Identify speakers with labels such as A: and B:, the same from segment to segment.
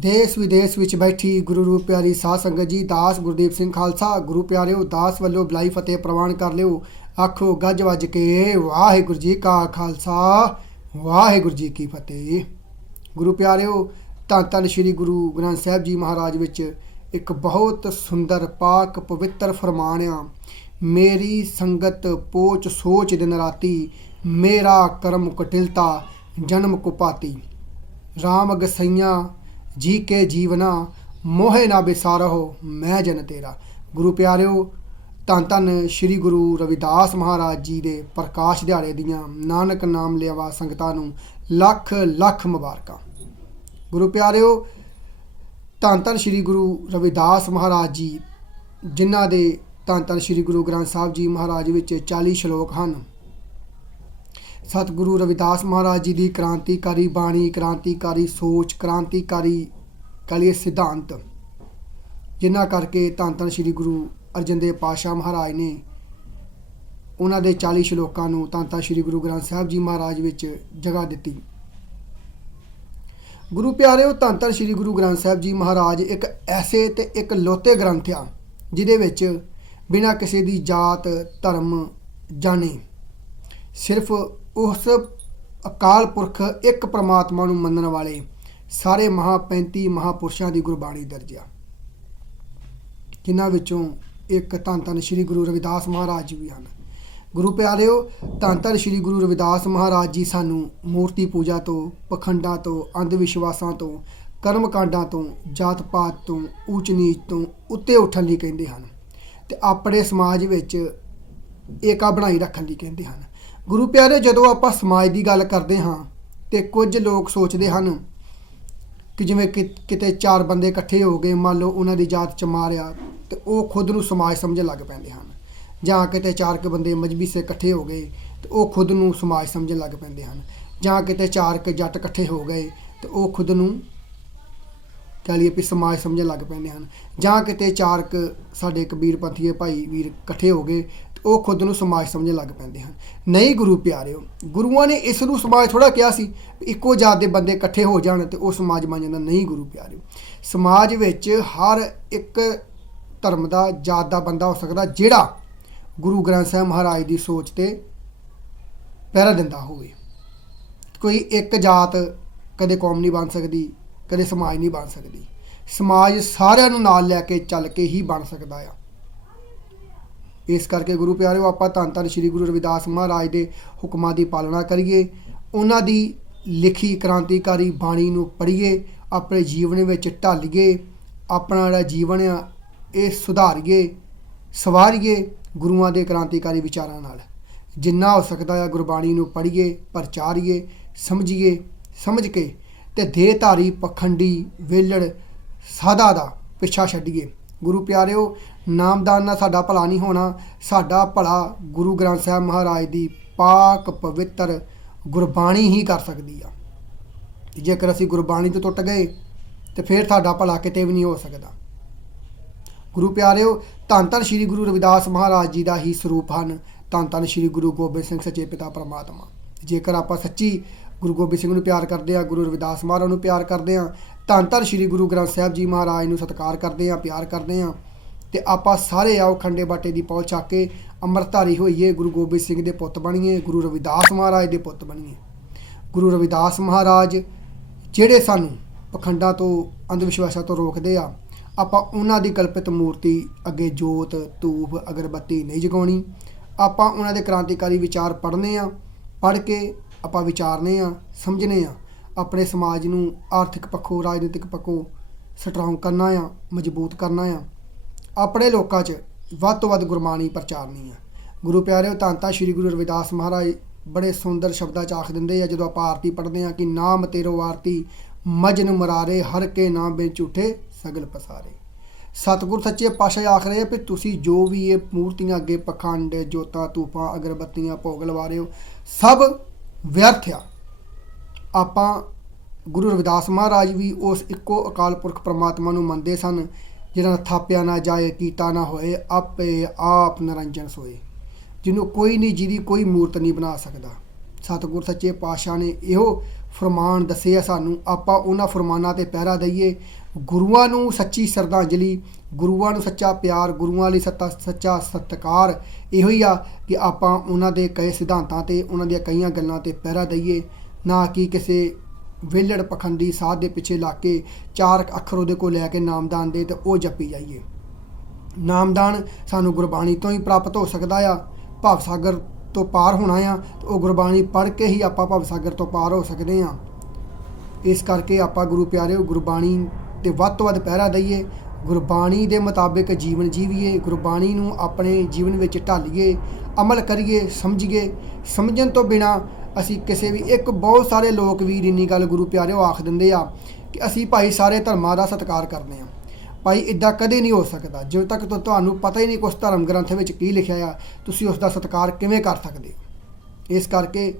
A: ਦੇਸ਼ ਵਿਦੇਸ਼ ਵਿੱਚ ਬੈਠੀ ਗੁਰੂ ਰੂਪ ਪਿਆਰੀ ਸਾਧ ਸੰਗਤ ਜੀ, ਦਾਸ ਗੁਰਦੀਪ ਸਿੰਘ ਖਾਲਸਾ, ਗੁਰੂ ਪਿਆਰਿਓ, ਦਾਸ ਵੱਲੋਂ ਬਲਾਈ ਫਤਿਹ ਪ੍ਰਵਾਨ ਕਰ ਲਿਓ। ਆਖੋ, ਗੱਜ ਵੱਜ ਕੇ, ਵਾਹਿਗੁਰੂ ਜੀ ਕਾ ਖਾਲਸਾ, ਵਾਹਿਗੁਰੂ ਜੀ ਕੀ ਫਤਿਹ। ਗੁਰੂ ਪਿਆਰਿਓ, ਧੰਨ ਧੰਨ ਸ੍ਰੀ ਗੁਰੂ ਗ੍ਰੰਥ ਸਾਹਿਬ ਜੀ ਮਹਾਰਾਜ ਵਿੱਚ ਇੱਕ ਬਹੁਤ ਸੁੰਦਰ, ਪਾਕ, ਪਵਿੱਤਰ ਫਰਮਾਨ ਆ, ਮੇਰੀ ਸੰਗਤ ਪੋਚ ਸੋਚ ਦਿਨ ਰਾਤੀ, ਮੇਰਾ ਕਰਮ ਕਟਿਲਤਾ, ਜਨਮ ਕੁਪਾਤੀ ਰਾਮ ਗਸਈਆਂ ਜੀ ਕੇ ਜੀਵਨਾ, ਮੋਹਿ ਨਾ ਬਿਸਾਰਹੁ, ਮੈਂ ਜਨ ਤੇਰਾ। ਗੁਰੂ ਪਿਆਰਿਓ, ਧੰਨ ਧੰਨ ਸ੍ਰੀ ਗੁਰੂ ਰਵਿਦਾਸ ਮਹਾਰਾਜ ਜੀ ਦੇ ਪ੍ਰਕਾਸ਼ ਦਿਹਾੜੇ ਦੀਆਂ ਨਾਨਕ ਨਾਮ ਲਿਆਵਾ ਸੰਗਤਾਂ ਨੂੰ ਲੱਖ ਲੱਖ ਮੁਬਾਰਕਾਂ। ਗੁਰੂ ਪਿਆਰਿਓ, ਧੰਨ ਧੰਨ ਸ੍ਰੀ ਗੁਰੂ ਰਵਿਦਾਸ ਮਹਾਰਾਜ ਜੀ, ਜਿਨ੍ਹਾਂ ਦੇ ਧੰਨ ਧੰਨ ਸ੍ਰੀ ਗੁਰੂ ਗ੍ਰੰਥ ਸਾਹਿਬ ਜੀ ਮਹਾਰਾਜ ਵਿੱਚ 40 ਸ਼ਲੋਕ ਹਨ। ਸਤਿਗੁਰੂ ਰਵਿਦਾਸ ਮਹਾਰਾਜ ਜੀ ਦੀ ਕ੍ਰਾਂਤੀਕਾਰੀ ਬਾਣੀ, ਕ੍ਰਾਂਤੀਕਾਰੀ ਸੋਚ, ਕ੍ਰਾਂਤੀਕਾਰੀ ਕਲੀਏ ਸਿਧਾਂਤ, ਜਿਨ੍ਹਾਂ ਕਰਕੇ ਧੰਨ ਧੰਨ ਸ੍ਰੀ ਗੁਰੂ ਅਰਜਨ ਦੇਵ ਪਾਸ਼ਾ ਮਹਾਰਾਜ ਨੇ ਉਹਨਾਂ ਦੇ 40 ਸ਼ਲੋਕਾਂ ਨੂੰ ਧੰਨ ਧੰਨ ਸ੍ਰੀ ਗੁਰੂ ਗ੍ਰੰਥ ਸਾਹਿਬ ਜੀ ਮਹਾਰਾਜ ਵਿੱਚ ਜਗ੍ਹਾ ਦਿੱਤੀ। ਗੁਰੂ ਪਿਆਰਿਓ, ਧੰਨ ਧੰਨ ਸ੍ਰੀ ਗੁਰੂ ਗ੍ਰੰਥ ਸਾਹਿਬ ਜੀ ਮਹਾਰਾਜ ਇੱਕ ਐਸੇ ਤੇ ਇੱਕ ਲੋਤੇ ਗ੍ਰੰਥ ਆ, ਜਿਹਦੇ ਵਿੱਚ ਬਿਨਾਂ ਕਿਸੇ ਦੀ ਜਾਤ, ਧਰਮ ਜਾਣੇ ਸਿਰਫ ਉਸ ਅਕਾਲ ਪੁਰਖ ਇੱਕ ਪ੍ਰਮਾਤਮਾ ਨੂੰ ਮੰਨਣ ਵਾਲੇ ਸਾਰੇ ਮਹਾ 35 ਮਹਾਪੁਰਸ਼ਾਂ ਦੀ ਗੁਰਬਾਣੀ ਦਰਜ ਆ। ਜਿਨ੍ਹਾਂ ਵਿੱਚੋਂ ਇੱਕ ਧੰਨ ਧੰਨ ਸ੍ਰੀ ਗੁਰੂ ਰਵਿਦਾਸ ਮਹਾਰਾਜ ਜੀ ਵੀ ਹਨ। ਗੁਰੂ ਪਿਆਰਿਓ, ਧੰਨ ਧੰਨ ਸ੍ਰੀ ਗੁਰੂ ਰਵਿਦਾਸ ਮਹਾਰਾਜ ਜੀ ਸਾਨੂੰ ਮੂਰਤੀ ਪੂਜਾ ਤੋਂ, ਪਖੰਡਾਂ ਤੋਂ, ਅੰਧ ਵਿਸ਼ਵਾਸਾਂ ਤੋਂ ਕਰਮ ਕਾਂਡਾਂ ਤੋਂ ਜਾਤ ਪਾਤ ਤੋਂ, ਊਚ ਨੀਚ ਤੋਂ ਉੱਤੇ ਉੱਠਣ ਲਈ ਕਹਿੰਦੇ ਹਨ ਤੇ ਆਪਣੇ ਸਮਾਜ ਵਿੱਚ ਏਕਾ ਬਣਾਈ ਰੱਖਣ ਲਈ ਕਹਿੰਦੇ ਹਨ। ਗੁਰੂ ਪਿਆਰੇ, ਜਦੋਂ ਆਪਾਂ ਸਮਾਜ ਦੀ ਗੱਲ ਕਰਦੇ ਹਾਂ ਤੇ ਕੁਝ ਲੋਕ ਸੋਚਦੇ ਹਨ ਕਿ ਜਿਵੇਂ ਕਿ ਕਿਤੇ ਚਾਰ ਬੰਦੇ ਇਕੱਠੇ ਹੋ ਗਏ, ਮੰਨ ਲਓ ਉਹਨਾਂ ਦੀ ਜਾਤ ਚ ਮਾਰਿਆ ਤੇ ਉਹ ਖੁਦ ਨੂੰ ਸਮਾਜ ਸਮਝਣ ਲੱਗ ਪੈਂਦੇ ਹਨ। ਜਾਂ ਕਿਤੇ ਚਾਰ ਕੇ ਬੰਦੇ ਮਜਬੀ ਸੇ ਇਕੱਠੇ ਹੋ ਗਏ ਤੇ ਉਹ ਖੁਦ ਨੂੰ ਸਮਾਜ ਸਮਝਣ ਲੱਗ ਪੈਂਦੇ ਹਨ। ਜਾਂ ਕਿਤੇ ਚਾਰ ਕੇ ਜੱਟ ਇਕੱਠੇ ਹੋ ਗਏ ਤੇ ਉਹ ਖੁਦ ਨੂੰ ਕਹ ਲਈਏ ਵੀ ਸਮਾਜ ਸਮਝਣ ਲੱਗ ਪੈਂਦੇ ਹਨ। ਜਾਂ ਕਿਤੇ ਚਾਰਕ ਕੁ ਸਾਡੇ ਕਬੀਰ ਪੰਥੀਏ ਭਾਈ ਵੀਰ ਇਕੱਠੇ ਹੋ ਗਏ ਉਹ ਖੁਦ ਨੂੰ ਸਮਾਜ ਸਮਝਣ ਲੱਗ ਪੈਂਦੇ ਹਨ। ਨਹੀਂ ਗੁਰੂ ਪਿਆਰਿਓ, ਗੁਰੂਆਂ ਨੇ ਇਸ ਨੂੰ ਸਮਾਜ ਥੋੜਾ ਕਿਹਾ ਸੀ ਵੀ ਇੱਕੋ ਜਾਤ ਦੇ ਬੰਦੇ ਇਕੱਠੇ ਹੋ ਜਾਣ ਤੇ ਉਹ ਸਮਾਜ ਬਣ ਜਾਂਦਾ। ਨਹੀਂ ਗੁਰੂ ਪਿਆਰਿਓ, ਸਮਾਜ ਵਿੱਚ ਹਰ ਇੱਕ ਧਰਮ ਦਾ, ਜਾਤ ਦਾ ਬੰਦਾ ਹੋ ਸਕਦਾ ਜਿਹੜਾ ਗੁਰੂ ਗ੍ਰੰਥ ਸਾਹਿਬ ਮਹਾਰਾਜ ਦੀ ਸੋਚ ਤੇ ਪਹਿਰਾ ਦਿੰਦਾ ਹੋਵੇ। ਕੋਈ ਇੱਕ ਜਾਤ ਕਦੇ ਕੌਮ ਨਹੀਂ ਬਣ ਸਕਦੀ, ਕਦੇ ਸਮਾਜ ਨਹੀਂ ਬਣ ਸਕਦੀ। ਸਮਾਜ ਸਾਰਿਆਂ ਨੂੰ ਨਾਲ ਲੈ ਕੇ ਚੱਲ ਕੇ ਹੀ ਬਣ ਸਕਦਾ ਆ। ਇਸ ਕਰਕੇ ਗੁਰੂ ਪਿਆਰਿਓ, ਆਪਾਂ ਧੰਨ ਧੰਨ ਸ੍ਰੀ ਗੁਰੂ ਰਵਿਦਾਸ ਮਹਾਰਾਜ ਦੇ ਹੁਕਮਾਂ ਦੀ ਪਾਲਣਾ ਕਰੀਏ, ਉਹਨਾਂ ਦੀ ਲਿਖੀ ਕ੍ਰਾਂਤੀਕਾਰੀ ਬਾਣੀ ਨੂੰ ਪੜ੍ਹੀਏ, ਆਪਣੇ ਜੀਵਨ ਵਿੱਚ ਢਾਲੀਏ, ਆਪਣਾ ਜਿਹੜਾ ਜੀਵਨ ਆ, ਇਹ ਸੁਧਾਰੀਏ, ਸਵਾਰੀਏ ਗੁਰੂਆਂ ਦੇ ਕ੍ਰਾਂਤੀਕਾਰੀ ਵਿਚਾਰਾਂ ਨਾਲ। ਜਿੰਨਾ ਹੋ ਸਕਦਾ ਆ ਗੁਰਬਾਣੀ ਨੂੰ ਪੜ੍ਹੀਏ, ਪ੍ਰਚਾਰੀਏ, ਸਮਝੀਏ, ਸਮਝ ਕੇ ਤੇ ਦੇਹਧਾਰੀ ਪਖੰਡੀ ਵੇਲੜ ਸਾਦਾ ਦਾ ਪਿੱਛਾ ਛੱਡੀਏ। ਗੁਰੂ ਪਿਆਰਿਓ, ਨਾਮਦਾਨ ਨਾਲ ਸਾਡਾ ਭਲਾ ਨਹੀਂ ਹੋਣਾ। ਸਾਡਾ ਭਲਾ ਗੁਰੂ ਗ੍ਰੰਥ ਸਾਹਿਬ ਮਹਾਰਾਜ ਦੀ ਪਾਕ ਪਵਿੱਤਰ ਗੁਰਬਾਣੀ ਹੀ ਕਰ ਸਕਦੀ ਆ। ਜੇਕਰ ਅਸੀਂ ਗੁਰਬਾਣੀ ਤੋਂ ਟੁੱਟ ਗਏ, ਤੇ ਫਿਰ ਸਾਡਾ ਭਲਾ ਕਿਤੇ ਵੀ ਨਹੀਂ ਹੋ ਸਕਦਾ। ਗੁਰੂ ਪਿਆਰਿਓ, ਧੰਨ ਧੰਨ ਸ੍ਰੀ ਗੁਰੂ ਰਵਿਦਾਸ ਮਹਾਰਾਜ ਜੀ ਦਾ ਹੀ ਸਰੂਪ ਹਨ। ਧੰਨ ਧੰਨ ਸ੍ਰੀ ਗੁਰੂ ਗੋਬਿੰਦ ਸਿੰਘ ਸੱਚੇ ਪਿਤਾ ਪ੍ਰਮਾਤਮਾ। ਜੇਕਰ ਆਪਾਂ ਸੱਚੀ ਗੁਰੂ ਗੋਬਿੰਦ ਸਿੰਘ ਨੂੰ ਪਿਆਰ ਕਰਦੇ ਆ, ਗੁਰੂ ਰਵਿਦਾਸ ਮਹਾਰਾਜ ਨੂੰ ਪਿਆਰ ਕਰਦੇ ਆ ਧੰਨ ਧੰਨ ਸ੍ਰੀ ਗੁਰੂ ਗ੍ਰੰਥ ਸਾਹਿਬ ਜੀ ਮਹਾਰਾਜ ਨੂੰ ਸਤਿਕਾਰ ਕਰਦੇ ਆ ਪਿਆਰ ਕਰਦੇ ਆ ਤੇ ਆਪਾਂ ਸਾਰੇ ਆਓ ਖੰਡੇ ਬਾਟੇ ਦੀ ਪਹੁੰਚ ਆ ਕੇ ਅੰਮ੍ਰਿਤਧਾਰੀ ਹੋਈਏ, ਗੁਰੂ ਗੋਬਿੰਦ ਸਿੰਘ ਦੇ ਪੁੱਤ ਬਣੀਏ, ਗੁਰੂ ਰਵਿਦਾਸ ਮਹਾਰਾਜ ਦੇ ਪੁੱਤ ਬਣੀਏ। ਗੁਰੂ ਰਵਿਦਾਸ ਮਹਾਰਾਜ ਜਿਹੜੇ ਸਾਨੂੰ ਪਖੰਡਾਂ ਤੋਂ ਅੰਧ ਵਿਸ਼ਵਾਸਾਂ ਤੋਂ ਰੋਕਦੇ ਆ, ਆਪਾਂ ਉਹਨਾਂ ਦੀ ਕਲਪਿਤ ਮੂਰਤੀ ਅੱਗੇ ਜੋਤ, ਧੂਪ, ਅਗਰਬੱਤੀ ਨਹੀਂ ਜਗਾਉਣੀ। ਆਪਾਂ ਉਹਨਾਂ ਦੇ ਕ੍ਰਾਂਤੀਕਾਰੀ ਵਿਚਾਰ ਪੜ੍ਹਨੇ ਆ, ਪੜ੍ਹ ਕੇ ਆਪਾਂ ਵਿਚਾਰਨੇ ਆ, ਸਮਝਨੇ ਆ। ਆਪਣੇ ਸਮਾਜ ਨੂੰ ਆਰਥਿਕ ਪੱਖੋਂ, ਰਾਜਨੀਤਿਕ ਪੱਖੋਂ ਸਟਰੋਂਗ ਕਰਨਾ ਆ, ਮਜ਼ਬੂਤ ਕਰਨਾ ਆ। ਆਪਣੇ ਲੋਕਾਂ 'ਚ ਵੱਧ ਤੋਂ ਵੱਧ ਗੁਰਬਾਣੀ ਪ੍ਰਚਾਰਨੀ ਆ। ਗੁਰੂ ਪਿਆਰਿਓ ਧੰਤਾ ਸ੍ਰੀ ਗੁਰੂ ਰਵਿਦਾਸ ਮਹਾਰਾਜ ਬੜੇ ਸੁੰਦਰ ਸ਼ਬਦਾਂ 'ਚ ਆਖ ਦਿੰਦੇ ਆ, ਜਦੋਂ ਆਪਾਂ ਆਰਤੀ ਪੜ੍ਹਦੇ ਆ ਕਿ ਨਾਮ ਤੇਰੋ ਆਰਤੀ, ਮਜਨ ਮਰਾਰੇ, ਹਰ ਕੇ ਨਾਮ ਬੇ ਝੂਠੇ, ਸਗਲ ਪਸਾਰੇ। ਸਤਿਗੁਰ ਸੱਚੇ ਪਾਤਸ਼ਾਹ ਆਖ ਰਹੇ ਆ ਵੀ ਤੁਸੀਂ ਜੋ ਵੀ ਇਹ ਮੂਰਤੀਆਂ ਅੱਗੇ ਪਖੰਡ, ਜੋਤਾਂ ਤੂਫਾਂ ਅਗਰਬੱਤੀਆਂ, ਭੋਗ ਲਵਾ ਰਹੇ ਹੋ, ਸਭ ਵਿਅਰਥ ਆ। ਆਪਾਂ ਗੁਰੂ ਰਵਿਦਾਸ ਮਹਾਰਾਜ ਵੀ ਉਸ ਇੱਕੋ ਅਕਾਲ ਪੁਰਖ ਪ੍ਰਮਾਤਮਾ ਨੂੰ ਮੰਨਦੇ ਸਨ, ਜਿਹਨਾਂ ਥਾਪਿਆ ਨਾ ਜਾਏ, ਕੀਤਾ ਨਾ ਹੋਏ, ਆਪੇ ਆਪ ਨਿਰੰਜਨ ਸੋਏ, ਜਿਹਨੂੰ ਕੋਈ ਨਹੀਂ, ਜਿਹਦੀ ਕੋਈ ਮੂਰਤ ਨਹੀਂ ਬਣਾ ਸਕਦਾ। ਸਤਿਗੁਰ ਸੱਚੇ ਪਾਤਸ਼ਾਹ ਨੇ ਇਹੋ ਫਰਮਾਨ ਦੱਸੇ ਆ ਸਾਨੂੰ, ਆਪਾਂ ਉਹਨਾਂ ਫਰਮਾਨਾਂ ਤੇ ਪਹਿਰਾ ਦਈਏ, ਗੁਰੂਆਂ ਨੂੰ ਸੱਚੀ ਸ਼ਰਧਾਂਜਲੀ, ਗੁਰੂਆਂ ਨੂੰ ਸੱਚਾ ਪਿਆਰ, ਗੁਰੂਆਂ ਲਈ ਸੱਤਾ, ਸੱਚਾ ਸਤਿਕਾਰ, ਇਹੋ ਹੀ ਆ ਕਿ ਆਪਾਂ ਉਹਨਾਂ ਦੇ ਕਈ ਸਿਧਾਂਤਾਂ ਤੇ, ਉਹਨਾਂ ਦੀਆਂ ਕਈਆਂ ਗੱਲਾਂ ਤੇ ਪਹਿਰਾ ਦਈਏ ਨਾ ਕਿ ਕਿਸੇ ਵਿਹਲੜ ਪਖੰਡੀ ਸਾਧ ਦੇ ਪਿੱਛੇ ਲਾ ਕੇ ਚਾਰ ਅੱਖਰ ਉਹਦੇ ਕੋਲ ਲੈ ਕੇ ਨਾਮਦਾਨ ਦੇ ਤੇ ਉਹ ਜਪੀ ਜਾਈਏ। ਨਾਮਦਾਨ ਸਾਨੂੰ ਗੁਰਬਾਣੀ ਤੋਂ ਹੀ ਪ੍ਰਾਪਤ ਹੋ ਸਕਦਾ ਆ। ਭਵ ਸਾਗਰ ਤੋਂ ਪਾਰ ਹੋਣਾ ਆ, ਤੇ ਉਹ ਗੁਰਬਾਣੀ ਪੜ੍ਹ ਕੇ ਹੀ ਆਪਾਂ ਭਵ ਸਾਗਰ ਤੋਂ ਪਾਰ ਹੋ ਸਕਦੇ ਆ। ਇਸ ਕਰਕੇ ਆਪਾਂ ਗੁਰੂ ਪਿਆਰਿਓ, ਗੁਰਬਾਣੀ ਤੇ ਵੱਧ ਤੋਂ ਵੱਧ ਪਹਿਰਾ ਦਈਏ। ਗੁਰਬਾਣੀ ਦੇ ਮੁਤਾਬਿਕ ਜੀਵਨ ਜੀਵੀਏ, ਗੁਰਬਾਣੀ ਨੂੰ ਆਪਣੇ ਜੀਵਨ ਵਿੱਚ ਢਾਲੀਏ, ਅਮਲ ਕਰੀਏ, ਸਮਝੀਏ। ਸਮਝਣ ਤੋਂ ਬਿਨਾ ਅਸੀਂ ਕਿਸੇ ਵੀ ਇੱਕ ਬਹੁਤ ਸਾਰੇ ਲੋਕ ਵੀਰ ਇੰਨੀ ਗੱਲ ਗੁਰੂ ਪਿਆਰਿਓ ਆਖ ਦਿੰਦੇ ਆ ਕਿ ਅਸੀਂ ਭਾਈ ਸਾਰੇ ਧਰਮਾਂ ਦਾ ਸਤਿਕਾਰ ਕਰਦੇ ਆ ਭਾਈ ਇਦਾਂ ਕਦੇ ਨਹੀਂ ਹੋ ਸਕਦਾ। ਜਦੋਂ ਤੱਕ ਤੁਹਾਨੂੰ ਪਤਾ ਹੀ ਨਹੀਂ ਕੁਛ ਧਰਮ ਗ੍ਰੰਥ ਵਿੱਚ ਕੀ ਲਿਖਿਆ ਆ, ਤੁਸੀਂ ਉਸ ਦਾ ਸਤਿਕਾਰ ਕਿਵੇਂ ਕਰ ਸਕਦੇ ਹੋ? ਇਸ ਕਰਕੇ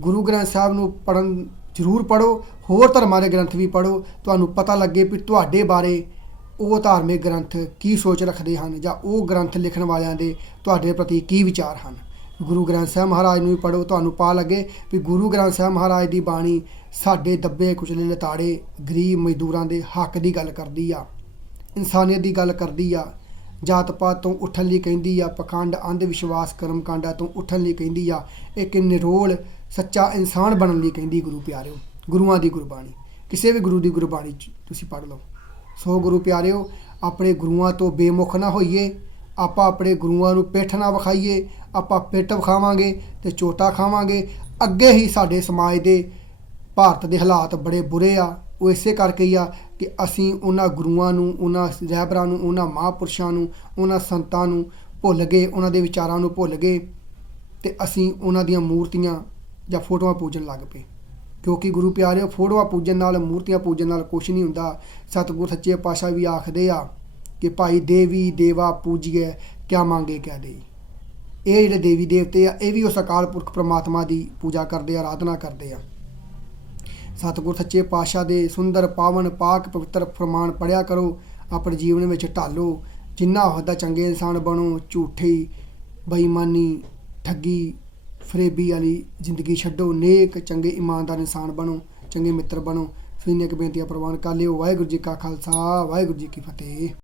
A: ਗੁਰੂ ਗ੍ਰੰਥ ਸਾਹਿਬ ਨੂੰ ਪੜਨ ਜ਼ਰੂਰ ਪੜੋ ਹੋਰ ਧਰਮਾਂ ਦੇ ਗ੍ਰੰਥ ਵੀ ਪੜੋ ਤੁਹਾਨੂੰ ਪਤਾ ਲੱਗੇ ਵੀ ਤੁਹਾਡੇ ਬਾਰੇ ਉਹ ਧਾਰਮਿਕ ਗ੍ਰੰਥ ਕੀ ਸੋਚ ਰੱਖਦੇ ਹਨ ਜਾਂ ਉਹ ਗ੍ਰੰਥ ਲਿਖਣ ਵਾਲਿਆਂ ਦੇ ਤੁਹਾਡੇ ਪ੍ਰਤੀ ਕੀ ਵਿਚਾਰ ਹਨ। ਗੁਰੂ ਗ੍ਰੰਥ ਸਾਹਿਬ ਮਹਾਰਾਜ ਨੂੰ ਵੀ ਪੜੋ ਤੁਹਾਨੂੰ ਪਾ ਲੱਗੇ ਵੀ ਗੁਰੂ ਗ੍ਰੰਥ ਸਾਹਿਬ ਮਹਾਰਾਜ ਦੀ ਬਾਣੀ ਸਾਡੇ ਦੱਬੇ ਕੁਚਲੇ ਲਤਾੜੇ ਗਰੀਬ ਮਜ਼ਦੂਰਾਂ ਦੇ ਹੱਕ ਦੀ ਗੱਲ ਕਰਦੀ ਆ, ਇਨਸਾਨੀਅਤ ਦੀ ਗੱਲ ਕਰਦੀ ਆ ਜਾਤ ਪਾਤ ਤੋਂ ਉੱਠਣ ਲਈ ਕਹਿੰਦੀ ਆ, ਪਖੰਡ ਅੰਧ ਵਿਸ਼ਵਾਸ ਕਰਮ ਕਾਂਡਾ ਤੋਂ ਉੱਠਣ ਲਈ ਕਹਿੰਦੀ ਆ, ਇੱਕ ਨਿਰੋਲ ਸੱਚਾ ਇਨਸਾਨ ਬਣਨ ਲਈ ਕਹਿੰਦੀ ਗੁਰੂ ਪਿਆਰਿਓ, ਗੁਰੂਆਂ ਦੀ ਗੁਰਬਾਣੀ, ਕਿਸੇ ਵੀ ਗੁਰੂ ਦੀ ਗੁਰਬਾਣੀ 'ਚ ਤੁਸੀਂ ਪੜ੍ਹ ਲਓ। ਸੋ ਗੁਰੂ ਪਿਆਰਿਓ, ਆਪਣੇ ਗੁਰੂਆਂ ਤੋਂ ਬੇਮੁਖ ਨਾ ਹੋਈਏ ਆਪਾਂ ਆਪਣੇ ਗੁਰੂਆਂ ਨੂੰ ਪਿੱਠ ਨਾ ਵਿਖਾਈਏ, ਆਪਾਂ ਪਿੱਠ ਵਿਖਾਵਾਂਗੇ ਤੇ ਚੋਟਾ ਖਾਵਾਂਗੇ। ਅੱਗੇ ਹੀ ਸਾਡੇ ਸਮਾਜ ਦੇ ਭਾਰਤ ਦੇ ਹਾਲਾਤ ਬੜੇ ਬੁਰੇ ਆ। ਉਹ ਇਸੇ ਕਰਕੇ ਹੀ ਆ ਕਿ ਅਸੀਂ ਉਹਨਾਂ ਗੁਰੂਆਂ ਨੂੰ, ਉਹਨਾਂ ਰਹਿਬਰਾਂ ਨੂੰ, ਉਹਨਾਂ ਮਹਾਂਪੁਰਸ਼ਾਂ ਨੂੰ, ਉਹਨਾਂ ਸੰਤਾਂ ਨੂੰ ਭੁੱਲ ਗਏ, ਉਹਨਾਂ ਦੇ ਵਿਚਾਰਾਂ ਨੂੰ ਭੁੱਲ ਗਏ ਤੇ ਅਸੀਂ ਉਹਨਾਂ ਦੀਆਂ ਮੂਰਤੀਆਂ ਜਾਂ ਫੋਟੋਆਂ ਪੂਜਣ ਲੱਗ ਪਏ। ਕਿਉਂਕਿ ਗੁਰੂ ਪਿਆਰਿਓ, ਫੋਟੋਆਂ ਪੂਜਣ ਨਾਲ, ਮੂਰਤੀਆਂ ਪੂਜਣ ਨਾਲ ਕੁਝ ਨਹੀਂ ਹੁੰਦਾ। ਸਤਿਗੁਰ ਸੱਚੇ ਪਾਤਸ਼ਾਹ ਵੀ ਆਖਦੇ ਆ ਕਿ ਭਾਈ ਦੇਵੀ ਦੇਵਾ ਪੂਜੀਏ ਕਿਆ ਮੰਗੇ ਕਹਿ ਦੇਈ। ਇਹ ਜਿਹੜੇ ਦੇਵੀ ਦੇਵਤੇ ਆ, ਇਹ ਵੀ ਉਸ ਅਕਾਲ ਪੁਰਖ ਪ੍ਰਮਾਤਮਾ ਦੀ ਪੂਜਾ ਕਰਦੇ ਆ, ਆਰਾਧਨਾ ਕਰਦੇ ਆ। ਸਤਿਗੁਰ ਸੱਚੇ ਪਾਤਸ਼ਾਹ ਦੇ ਸੁੰਦਰ ਪਾਵਨ ਪਾਕ ਪਵਿੱਤਰ ਫਰਮਾਨ ਪੜਿਆ ਕਰੋ, ਆਪਣੇ ਜੀਵਨ ਵਿੱਚ ਢਾਲੋ, ਜਿੰਨਾ ਹੋਦਾ ਚੰਗੇ ਇਨਸਾਨ ਬਣੋ, ਝੂਠੀ, ਬੇਈਮਾਨੀ, ਠੱਗੀ, ਫਰੇਬੀ ਵਾਲੀ ਜ਼ਿੰਦਗੀ ਛੱਡੋ, ਨੇਕ, ਚੰਗੇ, ਇਮਾਨਦਾਰ ਇਨਸਾਨ ਬਣੋ, ਚੰਗੇ ਮਿੱਤਰ ਬਣੋ। ਸੋ ਇੰਨੀਆਂ ਕੁ ਬੇਨਤੀਆਂ ਪ੍ਰਵਾਨ ਕਰ ਲਿਓ। ਵਾਹਿਗੁਰੂ ਜੀ ਕਾ ਖਾਲਸਾ, ਵਾਹਿਗੁਰੂ ਜੀ ਕੀ ਫਤਿਹ।